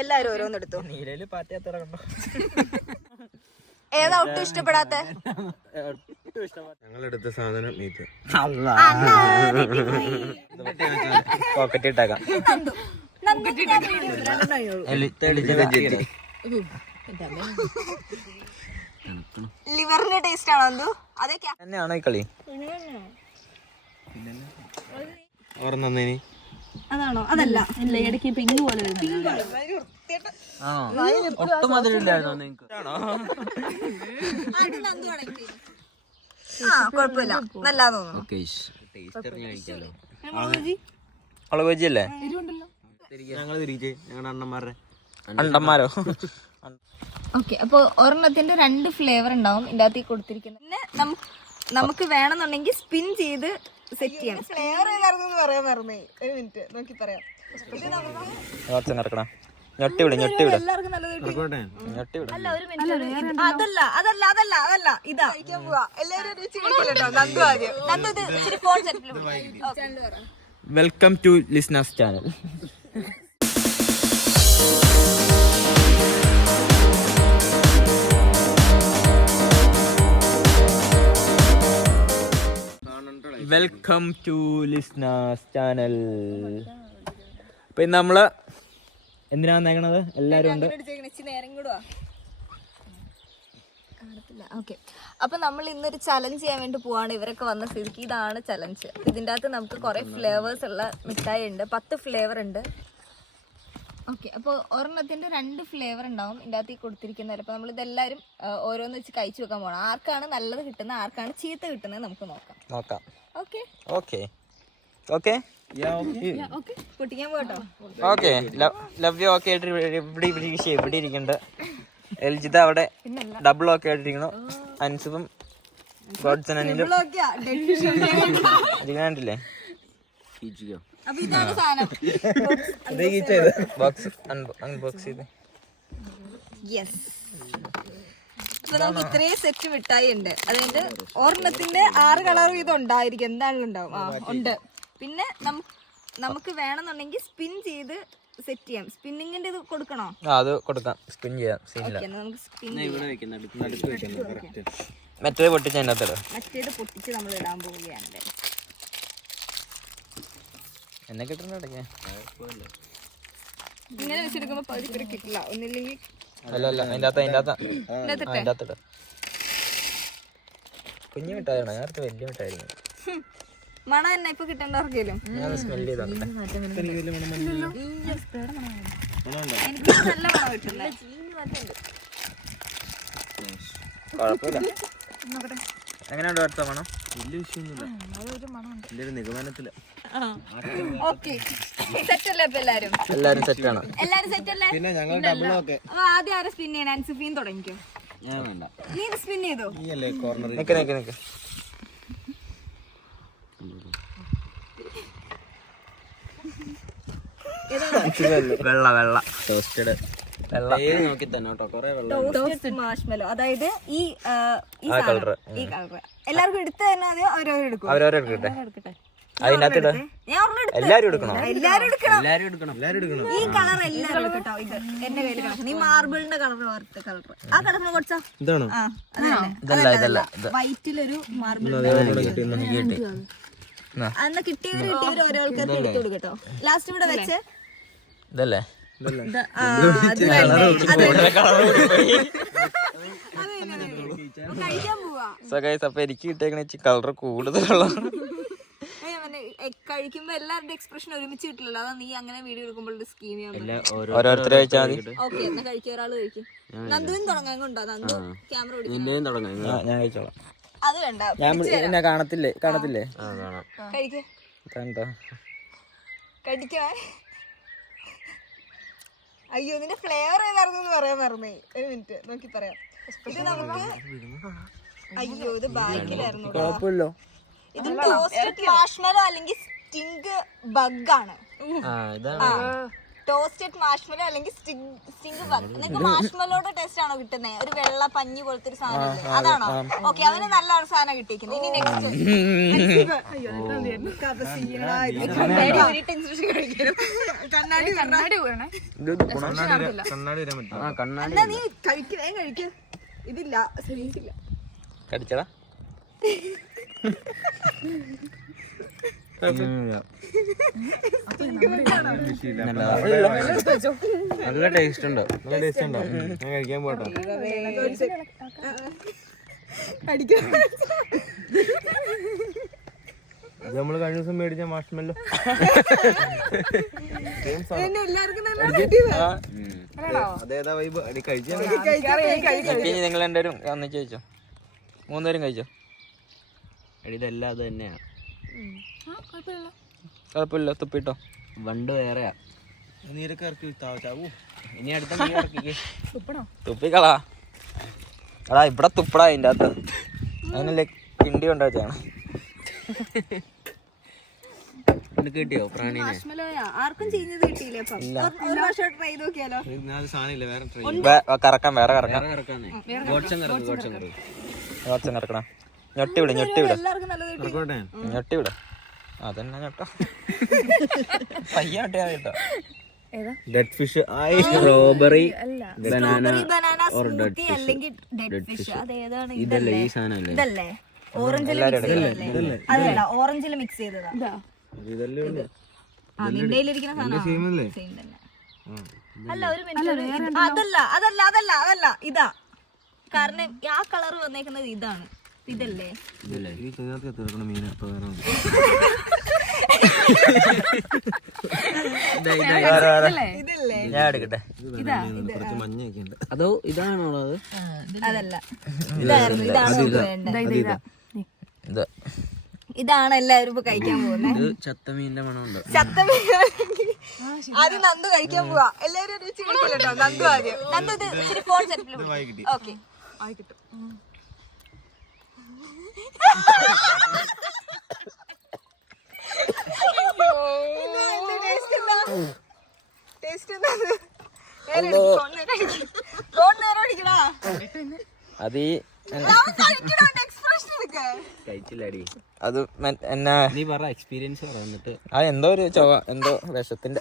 എല്ലാരും ഓരോന്നെടുത്തു. ഏതാ ഒട്ടും ഇഷ്ടപ്പെടാത്ത? ഞങ്ങളെടുത്ത സാധനം ഇത് പോക്കറ്റ് ഇട്ടാക്കാം. ലിവറിന്റെ ടേസ്റ്റ് ആണോ എന്തോ? അതൊക്കെ തന്നെയാണോ ഈ കളി? അതാണോ? അതല്ല, ഇടയ്ക്ക് പിങ്ക് പോലെ ഒട്ടും മധുരമില്ലായിരുന്നോ നിങ്ങക്ക്? കുഴപ്പമില്ല, നല്ലാന്ന് തോന്നുന്നു. മുളക് ബജി അല്ലേ? അണ്ടന്മാരോ? ഓക്കെ, അപ്പൊ ഒരെണ്ണത്തിന്റെ 2 ഫ്ലേവർ ഉണ്ടാവും ഇതിന്റെ അകത്ത് കൊടുത്തിരിക്കുന്നത്. പിന്നെ നമുക്ക് വേണമെന്നുണ്ടെങ്കിൽ സ്പിൻ ചെയ്ത് സെറ്റ് ചെയ്യണം. ഫ്ലേവർ പറയാൻ മറന്നേ, ഒരു മിനിറ്റ് നോക്കി പറയാം. ഞൊട്ടി വിടും. എല്ലാവർക്കും അതല്ല ഇതാ പോവാ. എല്ലാവരും രുചി കഴിക്കില്ലട്ടോ. നന്ദു ആദ്യം. നന്ദു ഇത് ഇച്ചിരി ഫോൺ സെറ്റിൽ. Welcome to listeners channel. Welcome to listeners channel. അപ്പൊ ഇന്ന് നമ്മള് എന്തിനാ വന്നേക്കണത്? എല്ലാരും ഉണ്ട്. ഓക്കെ, അപ്പൊ നമ്മൾ ഇന്നൊരു ചലഞ്ച് ചെയ്യാൻ വേണ്ടി പോവാണ്. ഇവരൊക്കെ വന്ന സ്ഥിതിക്ക് ഇതാണ് ചലഞ്ച്. ഇതിൻ്റെ അകത്ത് നമുക്ക് കുറെ ഫ്ലേവേഴ്സ് ഉള്ള മിഠായി ഉണ്ട്. 10 ഫ്ലേവർ ഉണ്ട്. ഓക്കെ, അപ്പോൾ ഒരെണ്ണത്തിന്റെ 2 ഫ്ലേവർ ഉണ്ടാവും ഇതിൻ്റെ അകത്ത് കൊടുത്തിരിക്കുന്നത്. അപ്പൊ നമ്മൾ ഇതെല്ലാരും ഓരോന്ന് വെച്ച് കഴിച്ചു വെക്കാൻ പോകണം. ആർക്കാണ് നല്ലത് കിട്ടുന്നത്, ആർക്കാണ് ചീത്ത കിട്ടുന്നത് നമുക്ക് നോക്കാം. ഓക്കെ ഓക്കെ ഓക്കെ പൊട്ടിക്കാൻ പോട്ടോ. Okay, love you. ഓക്കെ ആയിട്ട് ഇവിടെ ഇരിക്കണ്ട. എൽജിത അവിടെ ഡബിൾ ഓക്കെ ആയിട്ടിരിക്കണു. അൻസും ഗോഡ്സണിലും ഇരിക്കണ്ടില്ലേ? ബോക്സ് അൺബോക്സ് ചെയ്ത്. നമുക്ക് ഇത്രയും സെറ്റ് മിഠായി ഉണ്ട്. അതായത് ഒരെണ്ണത്തിന്റെ 6 കളർ വീതം ഉണ്ടായിരിക്കും. എന്തായാലും ഉണ്ടാവും. ഉണ്ട്. പിന്നെ നമുക്ക് വേണമെന്നുണ്ടെങ്കിൽ സ്പിൻ ചെയ്ത് സെറ്റ് ചെയ്യാം. സ്പിന്നിങ്ങിന്റെ ഇത് കൊടുക്കണോ? അത് കൊടുക്കാം. സ്പിൻ ചെയ്യാം. മറ്റേത് പൊട്ടിച്ച് മറ്റേത് പൊട്ടിച്ച് നമ്മൾ ഇടാൻ പോവുകയാണ്. എന്നെ കിട്ടണ ഇങ്ങനെ വെച്ചെടുക്കുമ്പോ പകുതി കിട്ടില്ല. ഒന്നില്ലെങ്കിൽ അതിന്റെ അകത്ത് കുഞ്ഞു മിഠായിണോ? നേരത്തെ വലിയ മിഠായിരുന്നു. മണം തന്നെ ഇപ്പൊ കിട്ടേണ്ടവർക്കേലും സ്മെല് ചെയ്തോട്ടെ. എനിക്ക് നല്ല മണം കിട്ടില്ല. കുഴപ്പമില്ല. എങ്ങനെയുണ്ട് അടുത്ത മണം? വലിയ വിഷയമൊന്നുമില്ല. വലിയൊരു നിഗമനത്തില്. ഓക്കെ, സെറ്റല്ലേ? ഇപ്പൊ എല്ലാരും സെറ്റാണ്. എല്ലാരും സെറ്റല്ലേ? പിന്നെ ഞങ്ങൾ ഡബിൾ ഓക്കെ. ആദ്യം ആരും സ്പിൻ ചെയ്യണം. അൻസുഫീൻ തുടങ്ങിക്കോ. നീ സ്പിൻ ചെയ്തോ? നിക്ക്. വെള്ള ടോസ്റ്റഡ് നോക്കി തന്നെ കേട്ടോ. കൊറേ ടോസ്റ്റഡ് മാർഷ്മെല്ലോ. അതായത് ഈ കളർ എല്ലാവർക്കും എടുത്ത് തന്നെ അതെയോ അവരവരെടുക്കും? അവരവരെടുക്കട്ടെ. അതിനകത്ത് എല്ലാരും എടുക്കണം. ഈ കളർ എല്ലാരും എടുക്കട്ടോ. ഇത് എന്റെ കയ്യിൽ കിടക്കണം. ഈ മാർബിളിന്റെ കളർ വേർത്ത കളർ. ആ കളറിന് കുറച്ചാ വൈറ്റിലൊരു മാർബിൾ. അന്ന് കിട്ടിയവര് ഓരോ ആൾക്കാർക്ക് എടുത്തു കൊടുക്കട്ടോ. ലാസ്റ്റ് ഇവിടെ വെച്ച് ഇതല്ലേ കഴിക്കാൻ പോവാ. അപ്പൊ എനിക്ക് കിട്ടിയേക്കണ കളർ കൂടുതലുള്ള. കഴിക്കുമ്പോ എല്ലാവരുടെ എക്സ്പ്രഷൻ ഒരുമിച്ച് കിട്ടില്ലല്ലോ. അതാ നീ അങ്ങനെ വീഡിയോ എടുക്കുമ്പോൾ സ്കീം ചെയ്യാൻ. ഓരോരുത്തരെ കഴിച്ചാൽ മതി. ഓക്കെ, എന്നാ കഴിക്കുക. ഒരാൾ കഴിക്കും. നന്ദുവിന് തുടങ്ങാൻ കൊണ്ടോ? നന്ദു ക്യാമറ ഓടിക്കും. ഞാൻ കഴിച്ചോളാം. അത് വേണ്ട, ഞാൻ കാണത്തില്ലേ? കടിക്കേ. അയ്യോ, ഇതിന്റെ ഫ്ലേവർ ഏതായിരുന്നു പറയാൻ മറന്നേ. ഒരു മിനിറ്റ് നോക്കി പറയാം. ഇത് നമുക്ക് അയ്യോ ഇത് ബാക്കിലായിരുന്നു. കുഴപ്പമില്ലോ. ഇത് ടോസ്റ്റഡ് മാർഷ്മെല്ലോ അല്ലെങ്കിൽ സ്റ്റിംഗ് ബഗ് ആണ്. ടോസ്റ്റഡ് മാഷ്മലോ അല്ലെങ്കിൽ സ്റ്റിംഗ് ബൺ. നിങ്ങൾക്ക് മാഷ്മലോയുടെ ടേസ്റ്റ് ആണോ കിട്ടുന്നത്? ഒരു വെള്ള പഞ്ഞി പോലത്തെ ഒരു സാധനം ഇല്ലേ? അതാണോ? ഓക്കെ, അവന് നല്ല ഒരു സാധനം കിട്ടിയിരിക്കുന്നത്. ഇനി നെക്സ്റ്റ് നീ കഴിക്കുക. ഇതില്ല, സരീസില്ല. കടിച്ചടാ. നല്ല ടേസ്റ്റ് ഉണ്ടോ? നല്ല ടേസ്റ്റ് ഉണ്ടോ? ഞാൻ കഴിക്കാൻ പോട്ടെ. അത് നമ്മള് കഴിഞ്ഞ ദിവസം മേടിച്ച മാഷ്മല്ലോ. അതേതാ വൈബ്? അടി കഴിച്ചാൽ നിങ്ങൾ രണ്ടുപേരും ഒന്നിച്ച് കഴിച്ചോ? 3 പേരും കഴിച്ചോ? ഇതെല്ലാം അത് തന്നെയാ. കുഴപ്പമില്ല, തുപ്പിട്ടോ. വണ്ട് വേറെയാ. നീരൊക്കെ ഇറക്കി ചാവൂ. ഇനി അടുത്ത തുപ്പിക്കളാ. എടാ ഇവിടെ തുപ്പടാ അതിൻ്റെ അകത്ത്. അതിനല്ലേ കിണ്ടി കൊണ്ടുവച്ചാണ്. കിട്ടിയോ പ്രാണീനെ? ആർക്കും ചെയ്യുന്നത് കിട്ടിയില്ലേ? ഒരു പ്രാവശ്യം ട്രൈ ചെയ്ത് നോക്കിയാലോ? സാധനമില്ല, വേറെ ട്രൈ കറക്കാം, വേറെ കറക്കാം. കറക്കാനേ കറക്കണം. ഞൊട്ടിവിട്, ഞൊട്ടിവിട്, എല്ലാവർക്കും നല്ലത് കിട്ടി. ഞൊട്ടിവിട്. അതന്നെ ഞൊട്ടോ. പയ്യാട്ടെ കേട്ടോ. Dead fish, strawberry, banana smoothie അല്ലെങ്കിൽ ഡെഡ് ഫിഷ്. അതേതാണ്? ഇതല്ലേ ഈ സാധനം? ഇതല്ലേ ഓറഞ്ചിൽ മിക്സ് ചെയ്തതല്ലേ? അതല്ല, ഓറഞ്ചിൽ മിക്സ് ചെയ്തതാ. നിന്റെ ഇരിക്കുന്ന സാധനം സെയിം തന്നെ. അല്ല, ഒരു മിനിറ്റ്. അതല്ല അതല്ല അതല്ല അതല്ല ഇതാ. കാരണം ആ കളർ വന്നേക്കുന്നത് ഇതാണ്. ഇതല്ലേ? ഞാൻ എടുക്കട്ടെ. മഞ്ഞൊക്കെ ഉണ്ട്. അതോ ഇതാണോ? അത് അതല്ല, ഇതായിരുന്നു. ഇതാണ് വേണ്ടത്. ഇത് ഇതാണ് എല്ലാവരും ഇപ്പൊ കഴിക്കാൻ പോകുന്നത്. ചത്തമീന്റെ മണമുണ്ട്. ചത്തമീൻ അത് നന്ദു കഴിക്കാൻ പോവാ. എല്ലാവരും രുചി കഴിക്കല്ലോ. നന്ദു ആദ്യം. നന്ദു ഇത് ഇച്ചിരി ഫോൺ സെറ്റിൽ. ഓക്കെ, ആയി കിട്ടും. അത് കഴിച്ചില്ലടി. അത് എന്നാ നീ പറ, എക്സ്പീരിയൻസ് പറഞ്ഞിട്ട്. അത് എന്തോ ഒരു ചൊവ, എന്തോ വിഷത്തിന്റെ.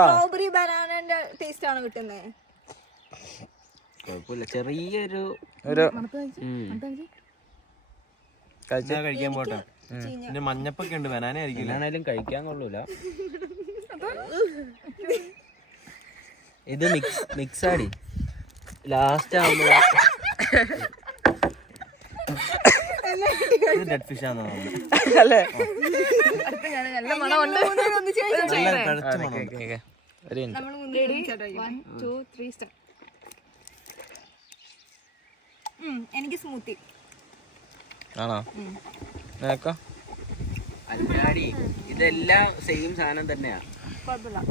സ്ട്രോബെറി ബനാനന്റെ ടേസ്റ്റ് ആണ് കിട്ടുന്നത്. കുഴപ്പമില്ല, ചെറിയൊരു കഴിക്കാൻ പോട്ടെ. പിന്നെ മഞ്ഞപ്പൊക്കെ ഉണ്ട്, ബനാന ആയിരിക്കില്ല. ആണേലും കഴിക്കാൻ കൊള്ളൂല. ഇത് മിക്സ് ആടി. ലാസ്റ്റ് ആവുമ്പോ ഡെഡ് ഫിഷ് ആണോ? അല്ലേ? എനിക്ക് സ്മൂത്തി ആണോ? നിനക്കോ? അല്ലാടി, ഇതെല്ലാം സെയിം സാധനം തന്നെയാ.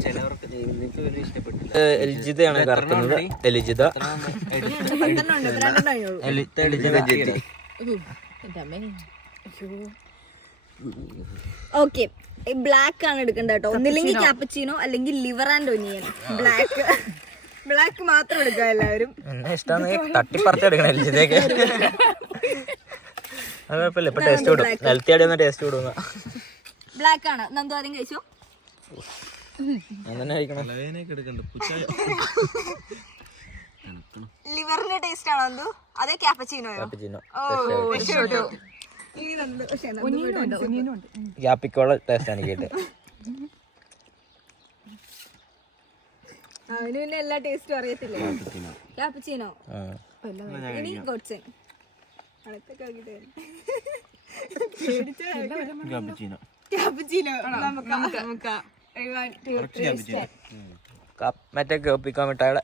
ചിലവർക്ക് നിങ്ങൾക്ക് വലിയ ഇഷ്ടപ്പെട്ടില്ല. എലിജിതയാണ് കറക്കുന്നത്. എലിജിത. ഓക്കെ, ബ്ലാക്ക് ആണ് എടുക്കണ്ട കേട്ടോ. ഒന്നില്ലെങ്കിൽ ക്യാപ്പച്ചീനോ അല്ലെങ്കിൽ ലിവർ ആൻഡ് ഒനിയൻ. ബ്ലാക്ക് മാത്രം എടുക്കുക എല്ലാവരും. എന്നെ ഇഷ്ടമാണ് തട്ടിപ്പറിച്ചെടുക്കണം എലിജിതയൊക്കെ. അത് കുഴപ്പമില്ല, ഇപ്പൊ ടേസ്റ്റ് കൂടും. ഹെൽത്തി ആയിട്ട് ടേസ്റ്റ് കൂടുന്ന ബ്ലാക്ക് ആണ്. നന്ദു ആദ്യം കഴിച്ചോ? അങ്ങനെ കഴിക്കണം. ലിവറിന്റെ ടേസ്റ്റ് ആണോ നന്ദു? അതേ ക്യാപ്പച്ചീനോയോ? ഗ്യാപ്പിക്കോള ടേസ്റ്റ് ആണ് കേട്ട്. അവന് പിന്നെ എല്ലാ ടേസ്റ്റും അറിയത്തില്ലേ? ക്യാപ്പച്ചീനോ. ഇനി ഗോഡ്സൺ. മറ്റേ ഗോപ്പിക്കോ മിഠായിയുടെ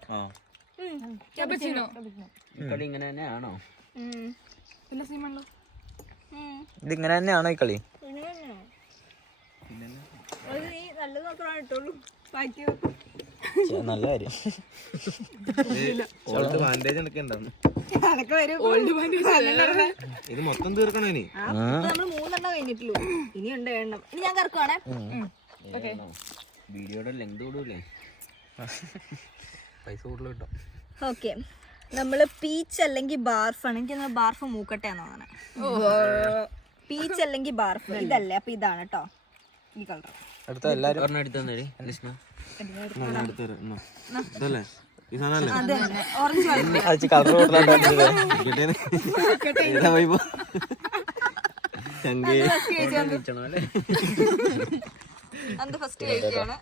ഇങ്ങനെ തന്നെയാണോ? ഇതിങ്ങനെ തന്നെയാണോ ഈ കളി? നല്ലത് മാത്രമാണ് ഇട്ടുള്ളൂ. നല്ല കാര്യം. അതൊക്കെ വരും. ഇത് മൊത്തം തീർക്കണോ ഇനി? നമ്മള് 3 എണ്ണം കഴിഞ്ഞിട്ടുള്ളൂ. ഇനി ഉണ്ട് എണ്ണം. ഇനി ഞാൻ കറക്കുവാണേ. വീഡിയോയുടെ ലെങ്ത് കൂടൂലേ? പൈസ കൂടുതൽ കിട്ടും. ഓക്കെ, നമ്മള് പീച്ച് അല്ലെങ്കിൽ ബാർഫാണ്. എനിക്ക് ബാർഫ് മൂക്കട്ടെ എന്നാണ്. പീച്ച് അല്ലെങ്കിൽ ബാർഫ് ഇതല്ലേ? അപ്പൊ ഇതാണ് കേട്ടോ ഈ കളർ. അടുത്ത എല്ലാരും എടുത്തു തന്നേ ലിസ്ന. ഓറഞ്ച് കളർ അത് ഫസ്റ്റ് കഴിക്കുകയാണ്.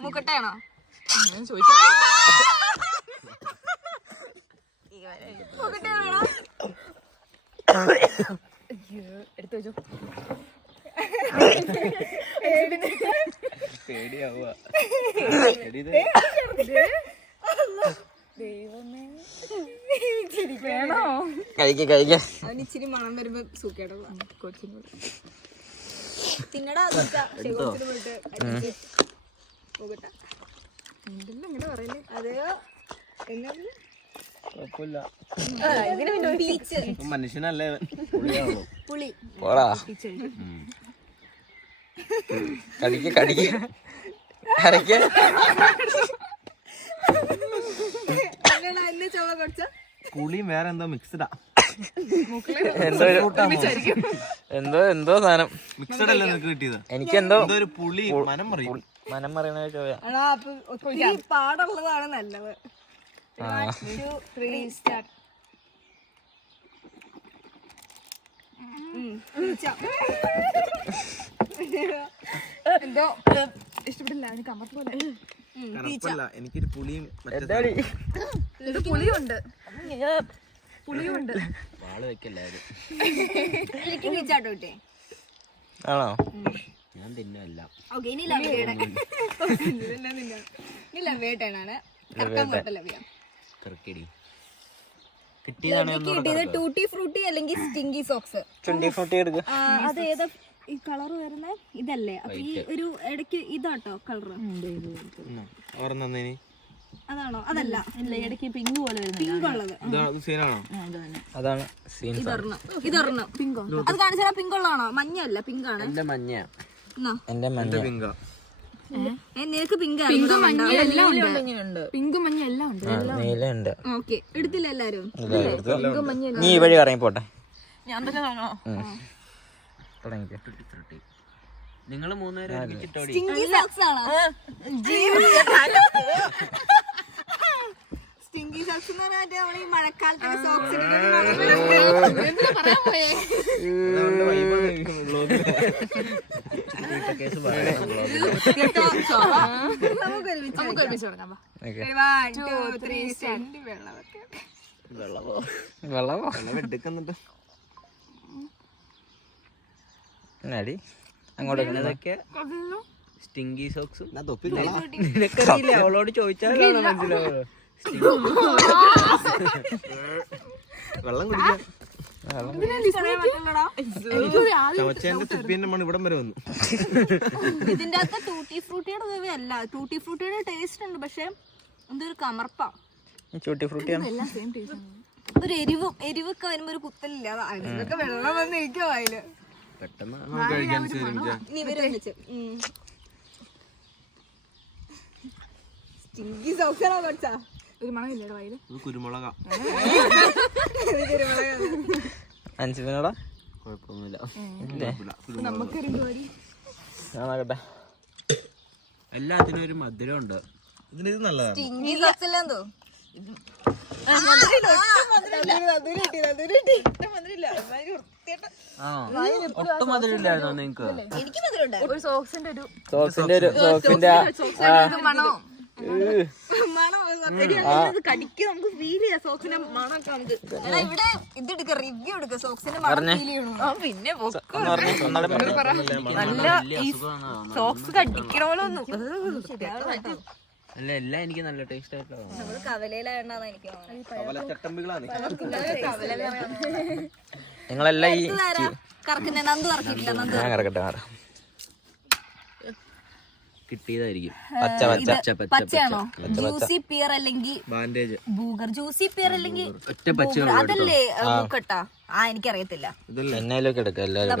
മൂക്കട്ടയാണോ? എടുത്തു വെച്ചോ. പേടിയാവുക. അവന് ഇച്ചിരി മണം വരുമ്പോ സൂക്കേടുള്ള തിന്നടാ. ഇങ്ങനെ പറയല്ലേ? അതെയോ? മനുഷ്യനല്ലേ? പുളി ചോള കുറച്ച പുളിയും വേറെ എന്തോ മിക്സ്ഡാ. എന്തോ സാധനം മിക്സഡ് അല്ലേ നിനക്ക് കിട്ടിയത്? എനിക്ക് എന്തോ ഒരു പുളി മനം പറയും. മനം പറയുന്ന ചോയ. പാടുള്ളതാണ് നല്ലത്. എന്തോ ഇഷ്ടപ്പെട്ടില്ല. എനിക്ക് അമ്മ പോലെ കറപ്പല്ല, എനിക്കൊരു പുളിയും പുളിയുണ്ട്. പുളിയുണ്ട്. വാള് വെക്കല്ലാരും. എനിക്ക് പീച്ചാട്ടോ കിട്ടേ. ആണോ? ഞാൻ തിന്നല്ല. ഓക്കെ, ഇനി ലവേട്ടാണ്. ഇനി ലവേട്ടാണ് കറക്കടി. കിട്ടിയത് ടൂട്ടി ഫ്രൂട്ടി അല്ലെങ്കിൽ സ്റ്റിങ്കി സോക്സ്. അത് ഏതാ ഈ കളർ വരുന്ന? ഇതല്ലേ? അപ്പൊ ഈ ഒരു ഇടയ്ക്ക് ഇതാട്ടോ കളറ്. അതാണോ? അതല്ല, ഇടയ്ക്ക് പിങ്ക് പോലെ പിങ്ക് ഉള്ളത്. അതാണ് സീൻ. ഇതൊരെണ്ണം പിങ്കോ. അത് കാണിച്ചാ പിങ്ക് ഉള്ളതാണോ? മഞ്ഞല്ല, പിങ്ക് ആണ്. എന്റെ മഞ്ഞ. എന്റെ പിങ്ക. നിനക്ക് പിങ്ക് പിങ്കും മഞ്ഞ എല്ലാം ഉണ്ട്. നീലുണ്ട്. ഓക്കെ, എടുത്തില്ല എല്ലാരും? നീ ഈ വഴി ഇറങ്ങി പോട്ടെ. ഞാൻ തന്നെ കാണോ? നിങ്ങൾ 3 പേരും ഒരുമിച്ചിട്ടോടി. സ്റ്റിങ്കി സോക്സ് ആണോ? സ്റ്റിങ്കി സോക്സ് എന്ന് പറഞ്ഞാൽ നമ്മൾ ഈ മഴക്കാലത്തൊക്കെ സോക്സ് നമുക്ക് ഒരുമിച്ച് തുടങ്ങാം. വെള്ളമോ എടുക്കുന്നുണ്ട്. അടി അങ്ങോട്ടൊക്കെ സ്റ്റിങ്കി സോക്സ് നിനക്കറിയില്ല, അവളോട് ചോദിച്ചാലോ മനസ്സിലാവുള്ളൂ. വെള്ളം കുടിക്കാം. ചവച്ചേന്റെ സിപ്പിന്റെ മണം ഇവിടം വരെ വന്നു. ഇതിന്റെ അകത്ത് ടൂട്ടി ഫ്രൂട്ടിയുടെ അല്ല. ടൂട്ടി ഫ്രൂട്ടിയുടെ ടേസ്റ്റ് ഉണ്ട്, പക്ഷെ എന്തൊരു കമർപ്പാ. ടൂട്ടി ഫ്രൂട്ടിയാണ്. ഒരു എരിവൊക്കെ വരുമ്പോ ഒരു കുത്തലില്ല. അതിനൊക്കെ വെള്ളം വന്ന് ഇരിക്കുവോ അതില്. പെട്ടെന്ന് കഴിക്കാൻ സ്റ്റിങ്കി സോക്സാണോ കുറച്ചാ? ഒരു മണമില്ല വായില്. കുരുമുളകാ. അൻസിനോടാ കുഴപ്പമൊന്നുമില്ല. എല്ലാത്തിനും ഒരു മധുരം ഉണ്ട്. ഇതിന് ഇത് നല്ലതാണ്. Stinky socks അല്ലെന്തോ? ഒട്ടും മധുരം ഇല്ലായിരുന്നോ നിങ്ങക്ക്? എനിക്ക് മധുരം. ഒരു സോക്സിന്റെ മണം കടിക്ക് നമുക്ക് ഫീൽ ചെയ്യാം. സോക്സിന്റെ മണമൊക്കെ നമുക്ക് ഇവിടെ ഇതെടുക്ക, റിവ്യൂ എടുക്ക. സോക്സിന്റെ മണം ഫീൽ ചെയ്യണു. പിന്നെ നല്ല സോക്സ് കടിക്കണോലൊന്നും. അല്ല, എല്ലാം എനിക്ക് നല്ല ടേസ്റ്റ് ആയിട്ടുള്ള നമ്മള് കവലയിലാണെന്നാണ് എനിക്ക് നിങ്ങളെല്ലാം ഈ കറക്കുന്ന. നന്ദു കറക്കിട്ടില്ല. നന്ദു ഞാൻ കറക്കട്ടെ. കിട്ടിയതായിരിക്കും. പച്ചയാണോ? ജ്യൂസി പിയർ അല്ലെങ്കിൽ ബാൻഡേജ് ബൂഗർ. ജ്യൂസി പിയർ അല്ലെങ്കിൽ ഒറ്റ പച്ച അതല്ലേ മൂക്കട്ടാ? എന്നറിയത്തില്ല. എന്നതിലൊക്കെ എടുക്കാം എല്ലാവരും.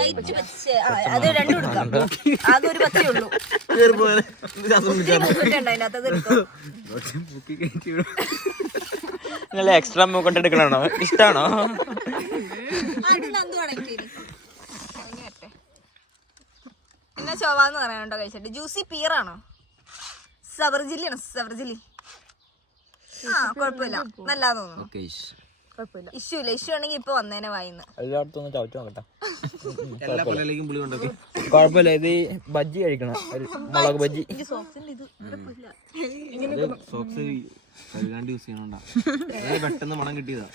ലൈറ്റ് പച്ച. അത് രണ്ടും എടുക്കാം. ആകെ ഒരു പച്ചയുള്ളൂ. നിങ്ങൾ എക്സ്ട്രാ മൂക്കട്ട് എടുക്കണോ? ഇഷ്ടാണോ? എന്നാ ചൊവ്വാന്ന് പറയാനുണ്ടോ കഴിച്ചിട്ട്? ജ്യൂസി പിയർ ആണോ? സബർജില്ലി ആണോ? സബർജില്ലി. ആ കുഴപ്പമില്ല, നല്ലാന്ന് തോന്നുന്നു. ഇഷ്യൂ ഇല്ല. ഇഷ്യൂ ആണെങ്കിൽ ഇപ്പൊ വന്നേനെ വായിന്ന്. എല്ലായിടത്തും ഒന്ന് ചവച്ചു നോക്കട്ടെ. എല്ലാ കൊല്ലയിലേക്കും പുളി കൊണ്ടൊക്കെ കുഴപ്പമില്ല. ഇത് ബജ്ജി കഴിക്കണം, മുളക് ബജ്ജി. സോക്സ് കഴുകാണ്ട് യൂസ് ചെയ്യണോണ്ടാ. പെട്ടെന്ന് മണം കിട്ടിയതാ.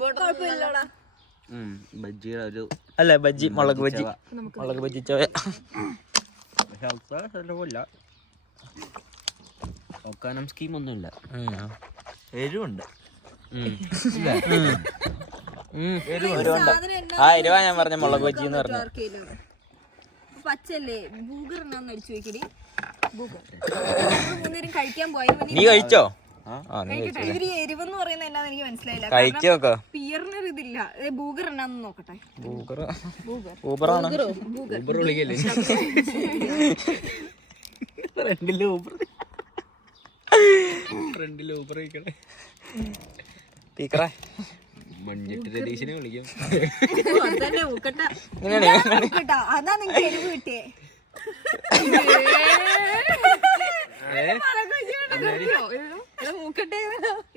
കുഴപ്പമില്ലടാ. ബജ്ജിയുടെ ഒരു അല്ല ബജ്ജി, മുളക് ബജ്ജി. മുളക് ബജ്ജി ചവ. ഒക്കാനം സ്കീം ഒന്നുമില്ല. എരിവുണ്ട്. ആ എരിവാ ഞാൻ പറഞ്ഞ മുളക് ബജ്ജി എന്ന് പറഞ്ഞു. പച്ചല്ലേ? ബൂഗർ എന്നാന്ന് അടിച്ചു നോക്കിടി. ബൂഗർ മൂന്നേരം കഴിക്കാൻ പോയി. നീ കഴിച്ചോ? ഇവര് എരിവെന്ന് പറയുന്നത് എന്നാന്ന് എനിക്ക് മനസ്സിലായില്ല. കഴിച്ചോക്കോ? പിയറിനൊരു ഇതില്ല. ബൂഗർ എന്നാന്ന് നോക്കട്ടെ. ഊബറാണ്. ഊബർ വിളിക്കല്ലേ? ഫ്രണ്ടില് ഊബർ കഴിക്കണേ. മഞ്ഞിട്ട് രതീശിനെ വിളിക്കാം. അതാ നിങ്ങക്ക് എരിവ് കിട്ടിയേ.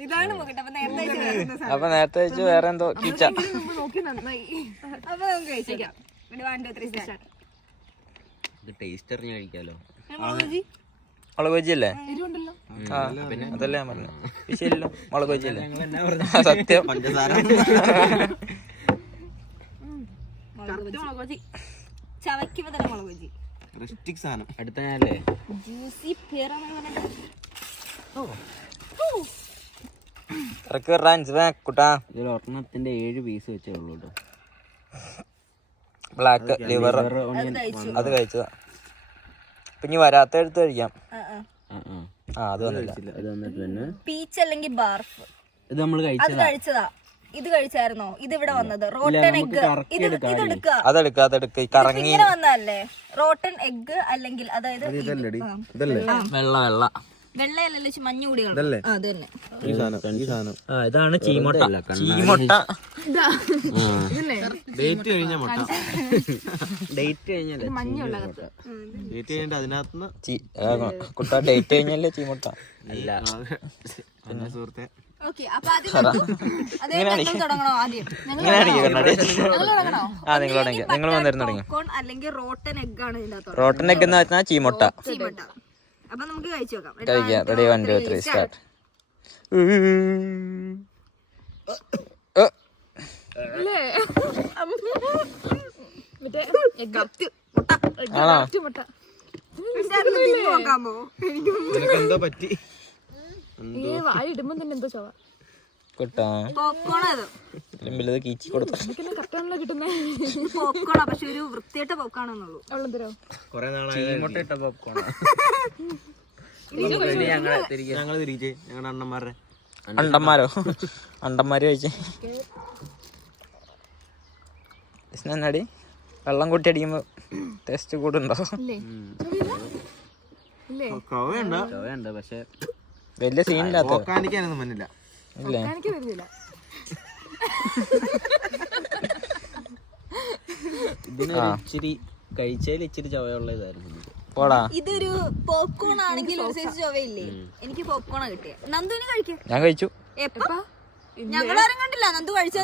ഇതാണ് മൂക്കട്ടെ. അപ്പൊ നേരത്തെ വെച്ച് വേറെ എന്തോ കീച്ച. അപ്പൊ നമുക്ക് കഴിച്ചേക്കാം. ഇത് ടേസ്റ്റ് അറിഞ്ഞ് കഴിക്കാലോ. മുളക് ബജ്ജി അല്ലേ? ആ അതല്ലേ ഞാൻ പറഞ്ഞു. വിഷയമില്ലല്ലോ, മുളക് ബജ്ജി അല്ലേ? സത്യം. പഞ്ചസാര ചവയ്ക്കുമ്പോ തന്നെ മുളക് ബജി. സാധനം അടുത്ത ഞാനല്ലേ. ജ്യൂസി പിയർ കുട്ടാ. ഇതിൽ ഒരെണ്ണത്തിന്റെ 7 പീസ് വെച്ചേ ഉള്ളൂ കേട്ടോ. ബ്ലാക്ക് ലിവർ അത് കഴിച്ചതാ. പിന്നെ വരാത്ത എടുത്ത് കഴിക്കാം. അത് വന്നില്ല. അത് വന്നിട്ട് തന്നെ പീച്ച് അല്ലെങ്കിൽ ബാർഫ്. ഇത് നമ്മൾ അത് കഴിച്ചതാ. ഇത് കഴിച്ചായിരുന്നോ? ഇത് ഇവിടെ വന്നത് റോട്ടൺ എഗ്. അതെടുക്ക കറങ്ങി ഇങ്ങനെ വന്നതല്ലേ റോട്ടൺ എഗ്. അല്ലെങ്കിൽ അതായത് വെള്ള വെള്ളയല്ലല്ലോ, മഞ്ഞ കൂടിയാണ്. അത് തന്നെ. ഇതാണ് ചീമൊട്ട. ഡേറ്റ് കഴിഞ്ഞ മുട്ട. ഡേറ്റ് കഴിഞ്ഞാൽ അതിനകത്ത് കുട്ട ഡേറ്റ് കഴിഞ്ഞല്ലേ ചീമൊട്ട. അല്ല സുഹൃത്തെ. നിങ്ങൾ വന്നിരുന്നു തുടങ്ങി. അല്ലെങ്കിൽ റോട്ടൺ എഗ് ആണ് ഇതിനകത്ത്. റോട്ടൺ എഗ് എന്ന് വെച്ചാൽ ചീമൊട്ട. അപ്പൊ നമുക്ക് കഴിച്ചു നോക്കാം. Ready 1 2 3 start. എന്തോ പറ്റി ഇടുമ്പോ തന്നെ എന്തോ ചൊവ്വ. കീച്ചി കൊടുത്തു. പോപ്കോണാ, പക്ഷെ ഒരു വൃത്തിയായിട്ട പോപ്കോണാന്നുള്ളൂ. കൊറേ നാളായി ഇട്ട പോപ്കോൺ. ഞങ്ങള് തിരിച്ചേ ഞങ്ങളുടെ അണ്ണന്മാരുടെ അണ്ടന്മാര് കഴിച്ചേ. എന്നാടി വെള്ളം കൂട്ടി അടിക്കുമ്പോ ടേസ്റ്റ് കൂടുണ്ടോ? ചൊവയുണ്ട് പക്ഷെ വലിയ സീനില്ലാത്ത. കാണിക്കാനൊന്നും പറ്റില്ല. ഇല്ലേ ഇതിന് ഇച്ചിരി കഴിച്ചാൽ ഇച്ചിരി ചവയുള്ള ഇതായിരുന്നു. ഇതൊരു പോപ്കോൺ ആണെങ്കിൽ ഒരു സൈസ് ചൊവയില്ലേ? എനിക്ക് പോപ്കോണാ കിട്ടിയ. നന്ദുവിന് കഴിക്കും. ഞാൻ കഴിച്ചു. എപ്പോ? ഞങ്ങളാരും കണ്ടില്ല. നന്ദു കഴിച്ചു.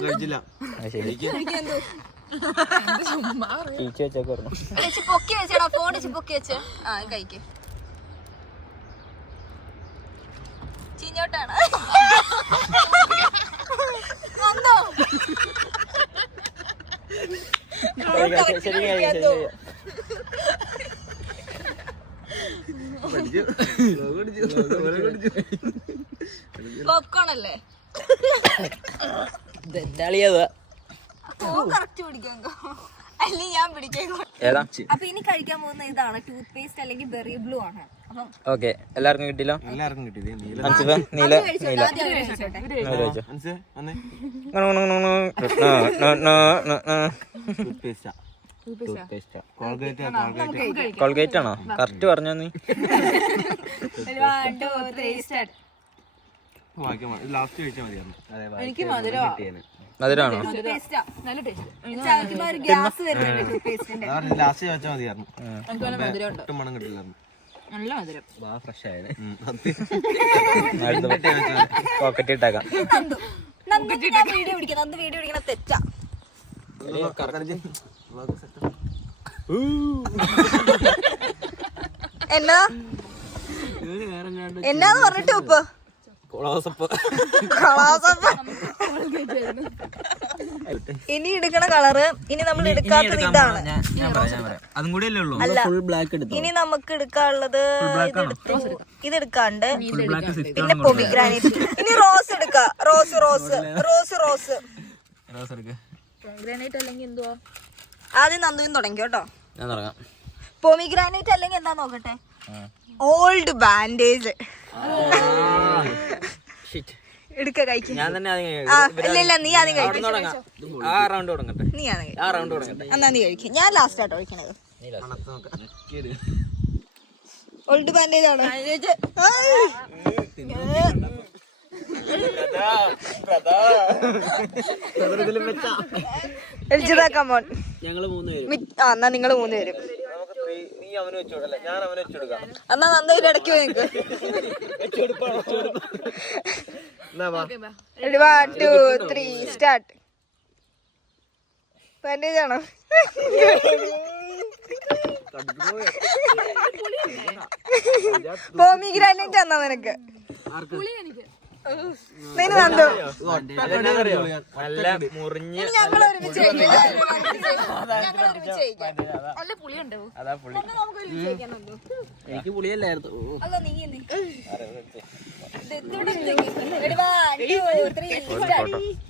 പൊക്കി വെച്ചടാ, ഫോൺ പൊക്കി വെച്ച്. ആ കഴിക്ക്. ചീഞ്ഞോട്ടാണ്. പോപ്കോൺ അല്ലേ? എന്താളിയത്? കറക്റ്റ് പിടിക്കാൻ അല്ലെങ്കിൽ ഞാൻ പിടിക്കാൻ. ഏതാ? അപ്പൊ ഇനി കഴിക്കാൻ പോകുന്ന ഇതാണ് ടൂത്ത് പേസ്റ്റ് അല്ലെങ്കിൽ ബെറി ബ്ലൂ ആണ്. അപ്പം ഓക്കെ, എല്ലാവർക്കും കിട്ടിയില്ലോ? എല്ലാവർക്കും കിട്ടിയത് നീല അൻസിഫ നീല നീല ആദ്യം അവര് കഴിച്ചോട്ടെ. കഴിച്ചോ. അൻസേ വന്നേ ടൂത്ത്പേസ്റ്റാ ടൂത്ത്പേസ്റ്റാ കോൾഗേറ്റ് കോൾഗേറ്റ് ആണോ? കറക്റ്റ് പറഞ്ഞോ നീ. 1 2 3 സ്റ്റാർട്ട്. ലാസ്റ്റ് കഴിച്ചാൽ മതിയായിരുന്നു. എനിക്ക് മധുരമാ. മധുരമാണോ? പേസ്റ്റാ നല്ല ടേസ്റ്റ്. ചവയ്ക്കുമ്പോ ഒരു ഗ്യാസ് വരുന്നുണ്ട് ടൂത്ത് പേസ്റ്റിന്റെ. ലാസ്റ്റ് കഴിച്ചാൽ മതിയായിരുന്നു. എനിക്ക് നല്ല മധുരം ഉണ്ട്. ഒട്ടും മണം കിട്ടില്ലായിരുന്നു. നല്ല മധുരം. ഫ്രഷ് ആയത് പോക്കറ്റ് ഇട്ടാക്കാം. നന്ദു ഞാൻ വീഡിയോ പിടിക്കാം. നന്ദു വീഡിയോ പിടിക്കണ തെറ്റാ. എന്നാ എന്നാന്ന് പറഞ്ഞിട്ട് ഉപ്പ് ഇനി എടുക്കണ കളറ് ഇനി നമ്മൾ എടുക്കാത്തത് ഇതാണ്. അതും കൂടി അല്ലേ ഉള്ളൂ? അല്ല, ഫുൾ ബ്ലാക്ക് എടുത്തു. ഇനി നമുക്ക് എടുക്കാനുള്ളത് ഇതെടുക്കാണ്ട് പിന്നെ പൊമിഗ്രാനൈറ്റ്. ഇനി റോസ് എടുക്ക. Rose rose rose rose granite അല്ലെങ്കിൽ എന്തുവാ? ആദ്യം നന്ദുവിന് തുടങ്ങി കേട്ടോ. ഞാൻ തുടങ്ങാം. പൊമിഗ്രാനൈറ്റ് അല്ലെങ്കിൽ എന്താ നോക്കട്ടെ. ഓൾഡ് ബാൻഡേജ് എടുക്ക കഴിക്കും. ഞാൻ തന്നെ ഇല്ല നീ ആദ്യം കഴിക്കും. ആ റൗണ്ട് തുടങ്ങട്ടെ. നീ ആദ്യം ആ റൗണ്ട് തുടങ്ങട്ടെ. എന്നാ നീ കഴിക്കും. ഞാൻ ലാസ്റ്റ് ആട്ടോ കഴിക്കണത്. ഓൾഡ് ബാൻഡേജ് ആണോ? കമോൺ. എന്നാ നിങ്ങള് 3 പേരും. എന്നാ നന്ദൂര് ഇടയ്ക്ക് നിങ്ങക്ക് 1 2 3 സ്റ്റാർട്ട്. ബാൻഡേജ് ആണോ? പോമിഗ്രാനൈറ്റ് എന്നാ നിനക്ക്? നന്ദു നല്ല മുറിഞ്ഞ് ഞങ്ങൾ ഒരുമിച്ച് കഴിക്കാം. നല്ല പുളിയുണ്ടോ? അതാ പുളി. നമുക്ക് ഒരുമിച്ച് കഴിക്കാം നന്ദു. എനിക്ക് പുളിയല്ലായിരുന്നു. അല്ല നീ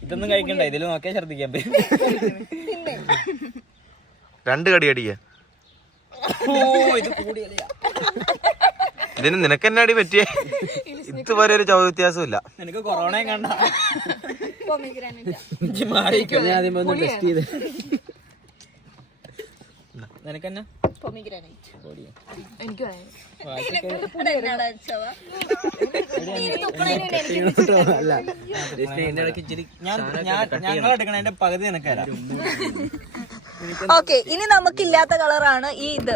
ഇതൊന്നും കഴിക്കണ്ട. ഇതില് നോക്കിയാ ഛർദിക്കാൻ പറ്റും. 2 കടി അടിക്ക. ഇതിന് നിനക്ക് തന്നെ അടി പറ്റിയേ. ഇതുവരെ ഒരു ചവ വ്യത്യാസം ഇല്ല. നിനക്ക് കൊറോണയും കണ്ട നിനക്കെന്നാ? എനിക്ക് ഞങ്ങൾ എടുക്കണ എന്റെ പകുതി നിനക്കല്ല. ഓക്കെ, ഇനി നമുക്കില്ലാത്ത കളറാണ് ഈ ഇത്.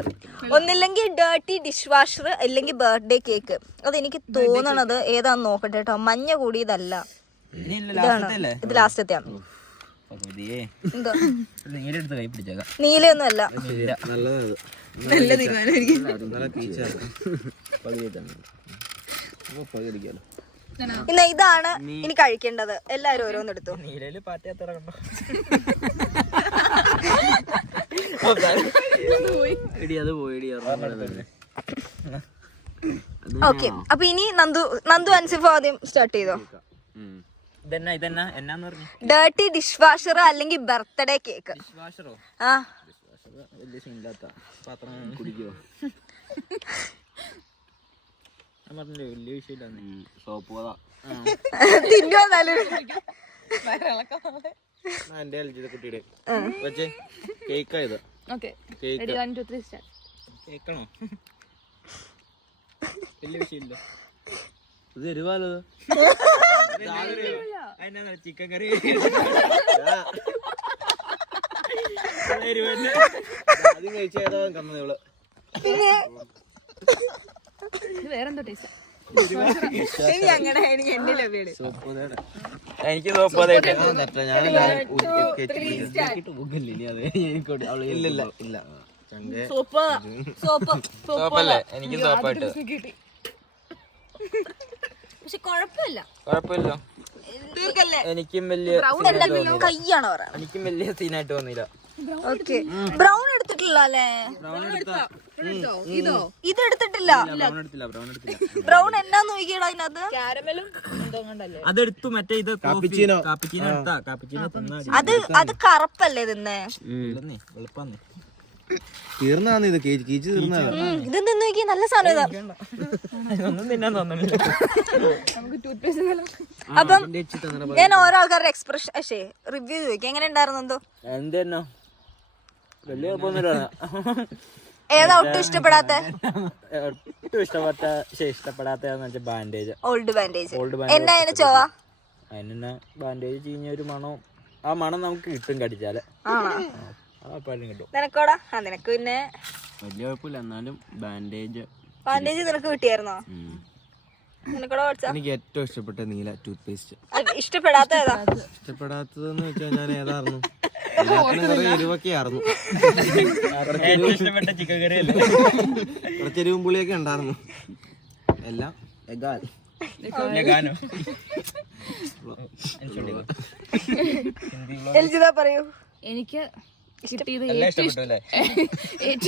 ഒന്നില്ലെങ്കിൽ ഡേർട്ടി ഡിഷ് വാഷർ അല്ലെങ്കിൽ ബർത്ത്ഡേ കേക്ക്. അതെനിക്ക് തോന്നണത് ഏതാന്ന് നോക്കട്ടെ കേട്ടോ. മഞ്ഞ കൂടിയതല്ല, ഇതാണ്. ഇത് ലാസ്റ്റത്തെയാണ്. എന്തോ നീരെടുത്ത് കൈ പിടിച്ചേക്കാം. നീലയൊന്നും അല്ല. നല്ല തീരുമാനമായിരിക്കും. ഇന്ന് ഇതാണ് ഇനി കഴിക്കേണ്ടത്. എല്ലാരും ഓരോന്നെടുത്തു. നീലയില് പാറ്റയാത്ര കണ്ടോ? ഓക്കെ, അപ്പൊ ഇനി നന്ദു അൻസിഫ് ആദ്യം സ്റ്റാർട്ട് ചെയ്തോ. ഇതെന്നാ എന്നാന്ന് പറഞ്ഞു? ഡേർട്ടി ഡിഷ് വാഷർ അല്ലെങ്കിൽ ബർത്ത്ഡേ കേക്ക്. വാഷറോ? ആ വലിയ സീനില്ലാത്ത പാത്രം കുടിക്കോ? ഞാൻ പറഞ്ഞില്ലേ വലിയ വിഷയമില്ല. സോപ്പ് തിന്നോ നല്ലൊരു എന്റെ എൽജിയുടെ കുട്ടിയുടെ വെച്ചേ കേക്കാ ഇത്. Okay, cake 1 2 3 start. കേക്കണോ? വലിയ വിഷയമില്ല. ഇത് എരിവാലോ? ചിക്കൻ കറി ആദ്യം കഴിച്ച ഏതോ കന്നത് ഇവള്. ഇത് വേറെന്തോ ടേസ്റ്റ്. എനിക്ക് സോപ്പ് സോപ്പല്ലേ? എനിക്ക് സോപ്പായിട്ട് പക്ഷെ കുഴപ്പമില്ല. കുഴപ്പമില്ല. എനിക്കും വലിയ കയ്യാണോ പറയാ? എനിക്കും വലിയ സീനായിട്ട് തോന്നിയില്ല. ഓക്കെ, ബ്രൗൺ എടുത്തിട്ടില്ല അല്ലേ? ബ്രൗൺ എടുത്താ ഇതോ ഇത് എടുത്തിട്ടില്ല. ബ്രൗൺ എടുത്തില്ല ബ്രൗൺ എന്നാന്ന് നോക്കിയടാ അതിനകത്ത്. കാരമലും എന്തോ കണ്ടല്ലേ. അതെടുത്തു മറ്റേ ഇത് കാപ്പിച്ചീനോ. കാപ്പിച്ചീനോ എടുത്താ കാപ്പിച്ചീനോ തിന്നാ അത് കറുപ്പല്ലേ തിന്നേ. വെളുപ്പാന്നേ തീർന്നാന്ന് ഇത് കീച്ച് തീർന്നതാ. ഇത് നിന്ന് നോക്കി നല്ല സാധനം ഇതാ. ഒന്നും തിന്നാൻ തോന്നുന്നില്ല. നമുക്ക് ടൂത്ത് പേസ്റ്റ് അപ്പം ഞാൻ ഓരോ ആൾക്കാരുടെ എക്സ്പ്രഷൻ റിവ്യൂ ചോദിക്കാം. എങ്ങനെ ഉണ്ടായിരുന്നു എന്തോ? എന്തെന്നോ വലിയ കുഴപ്പമൊന്നുമില്ല. ഏതാ ഒട്ടും ഇഷ്ടപ്പെടാത്ത? ഒട്ടും ഇഷ്ടപ്പെടാത്തന്ന് വെച്ചാൽ ബാൻഡേജ്. Old bandage. ഓൾഡ് എന്നാ അതിന് ചോവ? അതിന് ബാൻഡേജ് ചീഞ്ഞ ഒരു മണവും ആ മണം നമുക്ക് കിട്ടും കടിച്ചാല്. ആണോ? ആ പല്ലും കിട്ടും. നിനക്കോടാ? ആ നിനക്ക് പിന്നെ വലിയ കുഴപ്പമില്ല, എന്നാലും ബാൻഡേജ് നിനക്ക് കിട്ടിയായിരുന്നോ? നിനക്കോടാ പഠിച്ച? എനിക്ക് ഏറ്റവും ഇഷ്ടപ്പെട്ട നീല ടൂത്ത് പേസ്റ്റ്. ഇഷ്ടപ്പെടാത്ത ഏതാ? ഇഷ്ടപ്പെടാത്തതെന്ന് വെച്ചാൽ ഞാൻ ഏതായിരുന്നു, എല്ലാത്തിനും എരിവൊക്കെ ആയിരുന്നു. ഇഷ്ടപ്പെട്ട ചിക്കൻ കറി അല്ലേ? കുറച്ച് എരിവും പുളിയൊക്കെ ഉണ്ടായിരുന്നു. എല്ലാം എഗാൽ. എൽജിത പറയൂ. എനിക്ക് കിട്ടിയത് ഏറ്റവും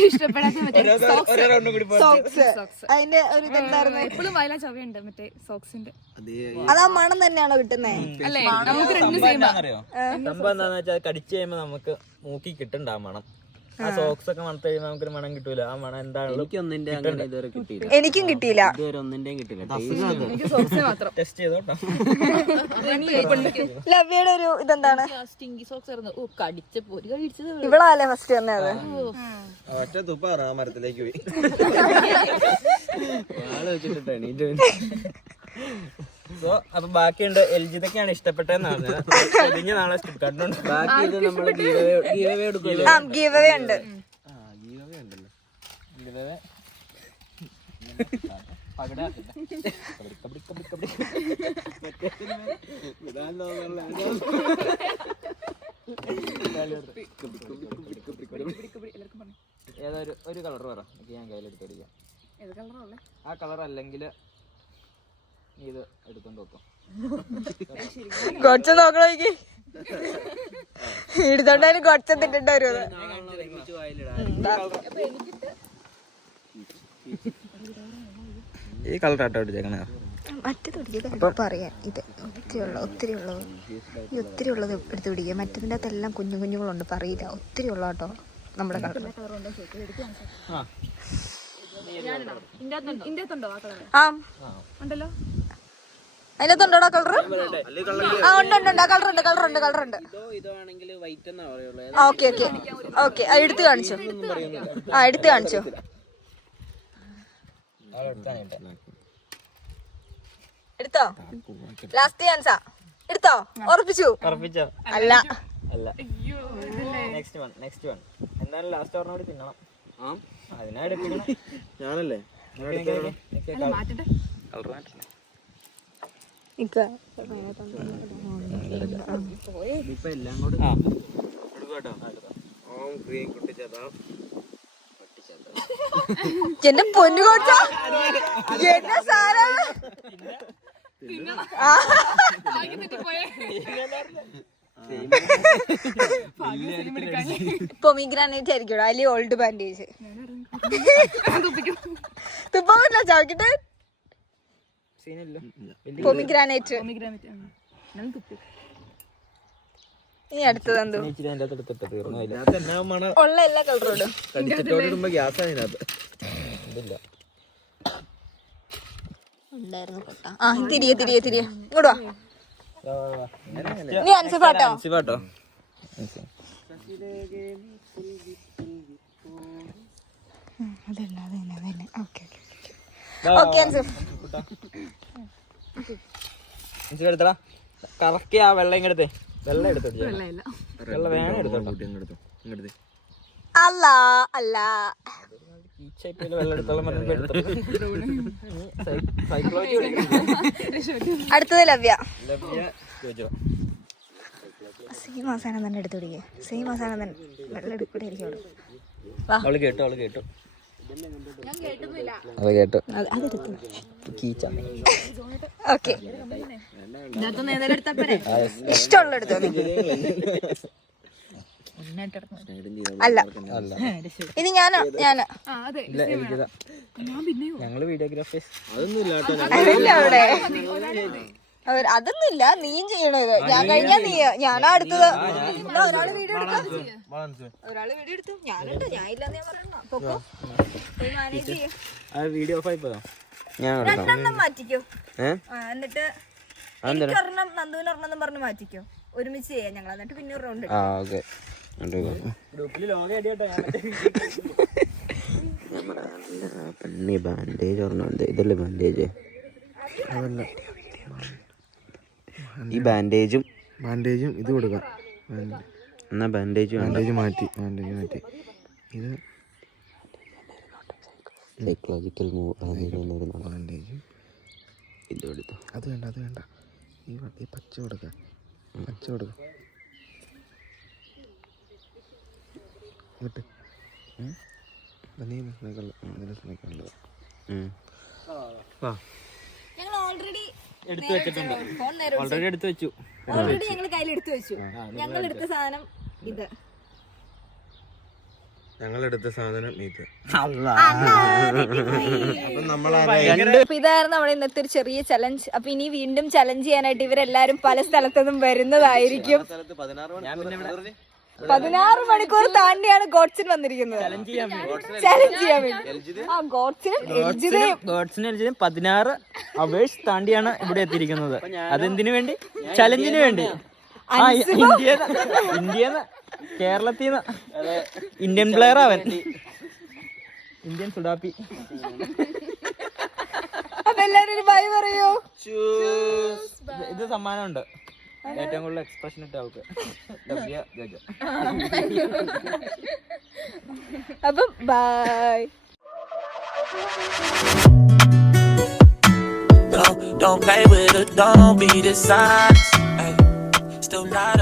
ഇഷ്ടപ്പെടാത്ത മറ്റേ സോക്സ്. അതിന്റെ ഒരു ഇതെന്തായിരുന്നു? എപ്പോഴും വയല ചവയുണ്ട് മറ്റേ സോക്സിന്റെ. അതാ മണം തന്നെയാണോ കിട്ടുന്നേ? അല്ലേ നമുക്ക് രണ്ട് സെയിം. സംഭവം എന്താന്ന് വെച്ചാൽ കടിച്ചു കഴിയുമ്പോ നമുക്ക് മൂക്കി കിട്ടണ്ട ആ മണം. ആ സോക്സ് ഒക്കെ മണത്ത് കഴിയുമ്പോ നമുക്കൊരു മണം കിട്ടൂല. ആ മണം എന്താണല്ലോ ഇതുവരെ കിട്ടിയില്ല. എനിക്കും കിട്ടിയില്ല. ഇതുവരെ ഒന്നിന്റെയും കിട്ടില്ല. എനിക്ക് സോക്സ് മാത്രം. ടെസ്റ്റ് ചെയ്തോട്ടോ. ലവ്യയുടെ ഒരു ഇതെന്താണ്? സ്റ്റിങ്കി സോക്സ് ആയിരുന്നു. ഓ കടിച്ചപ്പോ ഒരു കടിച്ചത് ഇവളല്ലേ ഫസ്റ്റ് വന്നത്? ഒറ്റ തുപ്പാറ ആ മരത്തിലേക്ക് പോയി ആള് വെച്ചിട്ട് എണീറ്റ്. സോ അപ്പൊ ബാക്കിയുണ്ട്. എൽജിതൊക്കെയാണ് ഇഷ്ടപ്പെട്ടതെന്നാണ് കഴിഞ്ഞ നാളെ കണ്ടുണ്ട്. ബാക്കി ഇത് നമ്മള് ഗീവേ എടുക്കും. ആ ഗീവ് അവേ ഉണ്ട്. ഗീവേ ഉണ്ടല്ലോ. ഏതൊരു ഒരു കളർ പറ, ഞാൻ കയ്യിലെടുത്ത് അടിക്കാം. ആ കളർ അല്ലെങ്കിൽ ഇത് എടുത്തോണ്ട് വെക്കാം. കൊച്ച നോക്കണോക്ക് എടുത്തോണ്ടാലും കൊച്ചത്തിട്ടുണ്ട് വരുന്നത്. ഈ കളർ ആട്ടോ എടുത്തേക്കണേ. മറ്റേത് പിടിക്കുക പറയാൻ. ഇത് ഒത്തിരി ഉള്ളത് എടുത്ത് പിടിക്കുക. മറ്റതിൻ്റെ അകത്തെല്ലാം കുഞ്ഞുങ്ങളുണ്ട്. പറയില്ല, ഒത്തിരി ഉള്ള കേട്ടോ നമ്മുടെ കളർ. ആ ഉണ്ടല്ലോ. അതിനകത്തുണ്ടോടാ കളർ? ആ ഉണ്ട്. കളറുണ്ട്. ഓക്കെ എടുത്ത് കാണിച്ചോ. എടുത്ത് കാണിച്ചോ. എടുത്തോ? ലാസ്റ്റ് ചാൻസാ. എടുത്തോ? ഉറപ്പിച്ചു? അല്ല. നെക്സ്റ്റ് വൺ എന്തായാലും ലാസ്റ്റ് ഓർമ്മ കൂടി തിന്നണം. അതിനാ എടുപ്പിക്കണം. ഞാനല്ലേ മാറ്റട്ടെ. കളർ മാറ്റണം. ഇപ്പൊ എല്ലാം കൂടെ എടുക്കട്ടോ. ഓം ക്രീം കുട്ടിച്ചതാ. എന്റെ പൊന്നു കൊച്ച എന്നെ സാധനം. പൊമിഗ്രാനേറ്റ് ആയിരിക്കും അല്ലെങ്കിൽ ഓൾഡ് ബാൻഡേജ്. തുപ്പാൻ പറ്റില്ല, ചവക്കിട്ട്. പൊമിഗ്രാനേറ്റ്. ഇനി അടുത്തത് എന്തോ ഉള്ള എല്ലാ കളറും കടിച്ചിട്ടോടിടുമ്പോ ഗ്യാസ് അതിനകത്ത് ഉണ്ടായിരുന്നു. ആ തിരികെ ഇങ്ങോട്ട് വാ. നീ അൻസിഫാട്ടോ. അതന്നെ. ഓക്കെ അൻസിഫ്. എടുത്തടാ. കറക്കി ആ വെള്ളം ഇങ്ങെടുത്തേ. വെള്ളം എടുത്തോ. വെള്ളം വേണം എടുത്തോട്ടോ. അല്ല വെള്ളം എടുത്തോളം അടുത്തത് ലവ്യ. ചോദിച്ചോ. സെയിം അവസാനം തന്നെ എടുത്തു പിടിക്കുക. സെയിം അവസാനം തന്നെ വെള്ളം എടുക്കൂടെ ഇരിക്കും. അവള് കേട്ടു അത് കേട്ടു. ഓക്കെ ഇഷ്ടമുള്ള എടുത്തോ. അല്ല ഇനി ഞാനാ ആ അതെ ഇല്ല എൽജിത. ഞങ്ങള് വീഡിയോഗ്രാഫേഴ്സ്. അതൊന്നും ഇല്ല കേട്ടോ. അതില്ല അവിടെ അതൊന്നുമില്ല. നീയും ചെയ്യണോ ഇത്? ഞാൻ കഴിഞ്ഞാ നീ ഞാനാ അടുത്തത്. ഒരാള് വീഡിയോ എടുത്തു. ഞാനുണ്ട്. ഞാൻ ഇല്ലെന്ന് ഞാൻ പറയണ. പൊക്കോ പോയി മാനേജ് ചെയ്യും. ആ വീഡിയോ ഓഫ് ആയി പോയോ? ഞാൻ കൊടുക്കാം. രണ്ടെണ്ണം മാറ്റിക്കോ. ഏഹ് എന്നിട്ട് എനിക്കൊരെണ്ണം നന്ദുവിനൊരെണ്ണം പറഞ്ഞ് മാറ്റിക്കോ. ഒരുമിച്ച് ചെയ്യാം ഞങ്ങൾ. എന്നിട്ട് പിന്നെ ഒരു റൗണ്ട് ആ ഓക്കെ. ബാൻഡേജ് ഓർമ്മ ഇതല്ലേ ബാൻഡേജ്? അതല്ല ഈ ബാൻഡേജും ഇത് കൊടുക്കാം. എന്നാ ബാൻഡേജ് മാറ്റി ഇത് സൈക്കോളജിക്കൽ ബാൻഡേജ്. ഇതെടുത്തു. അത് വേണ്ട ഈ പച്ച കൊടുക്കാം. വിട്ട് നീ മനസ്സിലാക്കാനുള്ളത്. ഞങ്ങൾ ഓൾറെഡി എടുത്തു വെച്ചിട്ടുണ്ട്. ഫോൺ നേരെ ഓൾറെഡി എടുത്തു വെച്ചു. ഓൾറെഡി ഞങ്ങൾ കയ്യിൽ എടുത്തു വെച്ചു. ഞങ്ങൾ എടുത്ത സാധനം ഇത്. ഞങ്ങളെടുത്ത സാധനം ഇത്. അപ്പൊ ഇതായിരുന്നു നമ്മുടെ ഇന്നത്തെ ഒരു ചെറിയ ചലഞ്ച്. അപ്പൊ ഇനി വീണ്ടും ചലഞ്ച് ചെയ്യാനായിട്ട് ഇവരെല്ലാരും പല സ്ഥലത്തുനിന്നും വരുന്നതായിരിക്കും. 16 മണിക്കൂർ താണ്ടിയാണ് ഗോഡ്സിൻ വന്നിരിക്കുന്നത് ചലഞ്ച് ചെയ്യാൻ വേണ്ടി. ആ ഗോഡ്സിനും 16 അവേഴ്സ് താണ്ടിയാണ് ഇവിടെ എത്തിയിരിക്കുന്നത്. അതെന്തിനു വേണ്ടി? ചലഞ്ചിന് വേണ്ടി. ഇന്ത്യന്ന് കേരളത്തിൽ ഇന്ത്യൻ പ്ലെയർ അവൻ. ഇന്ത്യൻ സുഡാപ്പി. അപ്പൊ എല്ലാരും ഒരു ബൈ പറയൂ. ഇത് സമ്മാനമുണ്ട്. ഏറ്റവും കൂടുതൽ എക്സ്പ്രഷൻ ഇട്ട ആൾക്ക്. അപ്പൊ by. Don't play with it, don't be dishonest. Ay, still not